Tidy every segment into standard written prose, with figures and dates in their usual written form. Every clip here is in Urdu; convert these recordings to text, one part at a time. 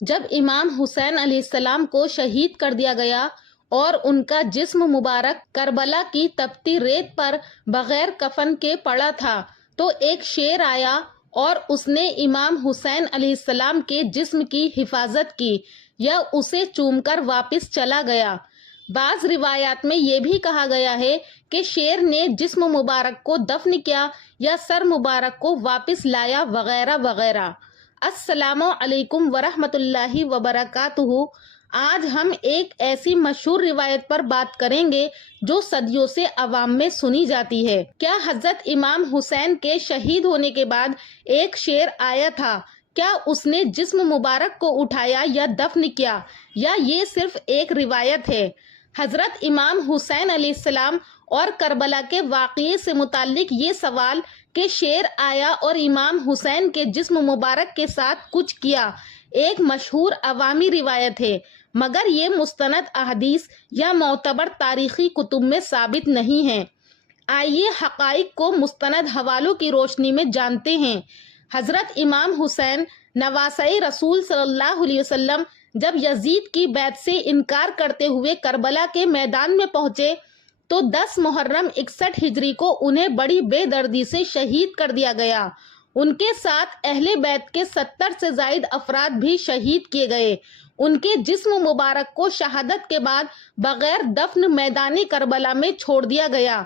جب امام حسین علیہ السلام کو شہید کر دیا گیا اور ان کا جسم مبارک کربلا کی تپتی ریت پر بغیر کفن کے پڑا تھا تو ایک شیر آیا اور اس نے امام حسین علیہ السلام کے جسم کی حفاظت کی یا اسے چوم کر واپس چلا گیا۔ بعض روایات میں یہ بھی کہا گیا ہے کہ شیر نے جسم مبارک کو دفن کیا یا سر مبارک کو واپس لایا وغیرہ وغیرہ۔ السلام علیکم ورحمۃ اللہ وبرکاتہ۔ آج ہم ایک ایسی مشہور روایت پر بات کریں گے جو صدیوں سے عوام میں سنی جاتی ہے۔ کیا حضرت امام حسین کے شہید ہونے کے بعد ایک شیر آیا تھا؟ کیا اس نے جسم مبارک کو اٹھایا یا دفن کیا، یا یہ صرف ایک روایت ہے؟ حضرت امام حسین علیہ السلام اور کربلا کے واقعے سے متعلق یہ سوال کہ شیر آیا اور امام حسین کے جسم مبارک کے ساتھ کچھ کیا، ایک مشہور عوامی روایت ہے، مگر یہ مستند احادیث یا معتبر تاریخی کتب میں ثابت نہیں ہے۔ آئیے حقائق کو مستند حوالوں کی روشنی میں جانتے ہیں۔ حضرت امام حسین نواسۂ رسول صلی اللہ علیہ وسلم جب یزید کی بیعت سے انکار کرتے ہوئے کربلا کے میدان میں پہنچے تو 10 محرم 61 ہجری کو انہیں بڑی بے دردی سے شہید کر دیا گیا۔ ان کے ساتھ اہل بیت کے 70 سے زائد افراد بھی شہید کیے گئے۔ ان کے جسم مبارک کو شہادت کے بعد بغیر دفن میدان کربلا میں چھوڑ دیا گیا۔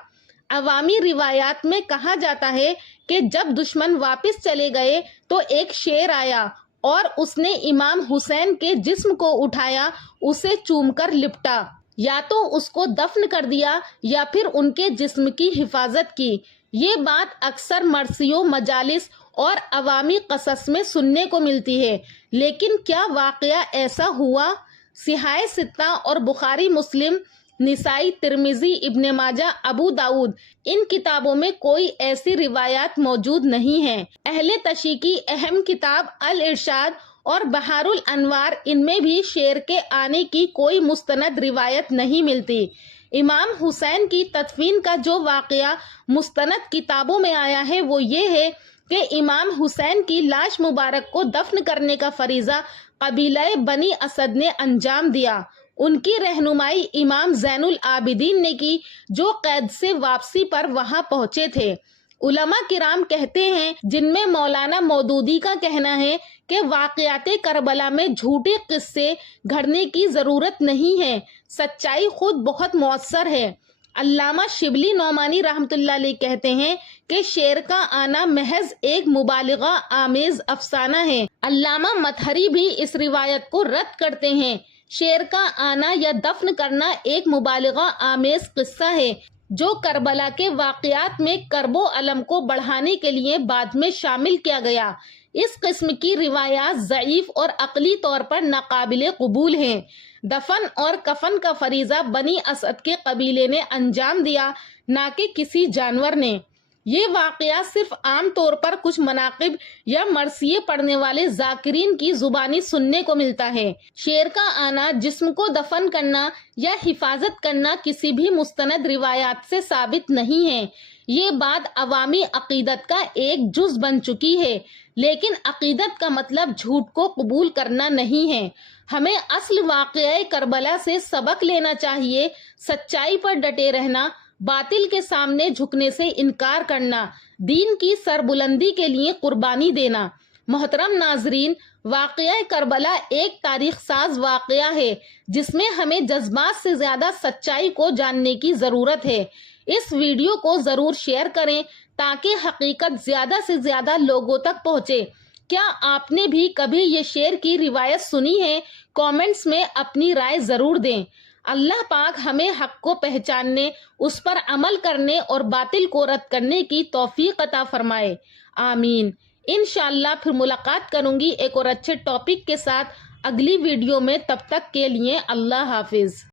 عوامی روایات میں کہا جاتا ہے کہ جب دشمن واپس چلے گئے تو ایک شیر آیا اور اس نے امام حسین کے جسم کو اٹھایا، اسے چوم کر لپٹا، یا تو اس کو دفن کر دیا یا پھر ان کے جسم کی حفاظت کی۔ یہ بات اکثر مرثیوں، مجالس اور عوامی قصص میں سننے کو ملتی ہے، لیکن کیا واقعہ ایسا ہوا؟ صحیح ستہ اور بخاری، مسلم، نسائی، ترمذی، ابن ماجہ، ابو داؤد، ان کتابوں میں کوئی ایسی روایات موجود نہیں ہیں۔ اہل تشیع کی اہم کتاب الارشاد اور بحار الانوار، ان میں بھی شیر کے آنے کی کوئی مستند روایت نہیں ملتی۔ امام حسین کی تدفین کا جو واقعہ مستند کتابوں میں آیا ہے وہ یہ ہے کہ امام حسین کی لاش مبارک کو دفن کرنے کا فریضہ قبیلہ بنی اسد نے انجام دیا۔ ان کی رہنمائی امام زین العابدین نے کی، جو قید سے واپسی پر وہاں پہنچے تھے۔ علماء کرام کہتے ہیں، جن میں مولانا مودودی کا کہنا ہے کہ واقعات کربلا میں جھوٹے قصے گھڑنے کی ضرورت نہیں ہے، سچائی خود بہت مؤثر ہے۔ علامہ شبلی نعمانی رحمۃ اللہ علیہ کہتے ہیں کہ شیر کا آنا محض ایک مبالغہ آمیز افسانہ ہے۔ علامہ مطہری بھی اس روایت کو رد کرتے ہیں۔ شیر کا آنا یا دفن کرنا ایک مبالغہ آمیز قصہ ہے جو کربلا کے واقعات میں کرب و الم کو بڑھانے کے لیے بعد میں شامل کیا گیا۔ اس قسم کی روایات ضعیف اور عقلی طور پر ناقابل قبول ہیں۔ دفن اور کفن کا فریضہ بنی اسد کے قبیلے نے انجام دیا، نہ کہ کسی جانور نے۔ یہ واقعہ صرف عام طور پر کچھ مناقب یا مرثیے پڑھنے والے ذاکرین کی زبانی سننے کو ملتا ہے۔ شیر کا آنا، جسم کو دفن کرنا یا حفاظت کرنا کسی بھی مستند روایات سے ثابت نہیں ہے۔ یہ بات عوامی عقیدت کا ایک جز بن چکی ہے، لیکن عقیدت کا مطلب جھوٹ کو قبول کرنا نہیں ہے۔ ہمیں اصل واقعہ کربلا سے سبق لینا چاہیے، سچائی پر ڈٹے رہنا، باطل کے سامنے جھکنے سے انکار کرنا، دین کی سربلندی کے لیے قربانی دینا۔ محترم ناظرین، واقعہ کربلا ایک تاریخ ساز واقعہ ہے جس میں ہمیں جذبات سے زیادہ سچائی کو جاننے کی ضرورت ہے۔ اس ویڈیو کو ضرور شیئر کریں تاکہ حقیقت زیادہ سے زیادہ لوگوں تک پہنچے۔ کیا آپ نے بھی کبھی یہ شیر کی روایت سنی ہے؟ کامنٹس میں اپنی رائے ضرور دیں۔ اللہ پاک ہمیں حق کو پہچاننے، اس پر عمل کرنے اور باطل کو رد کرنے کی توفیق عطا فرمائے، آمین۔ انشاءاللہ پھر ملاقات کروں گی ایک اور اچھے ٹاپک کے ساتھ اگلی ویڈیو میں، تب تک کے لیے اللہ حافظ۔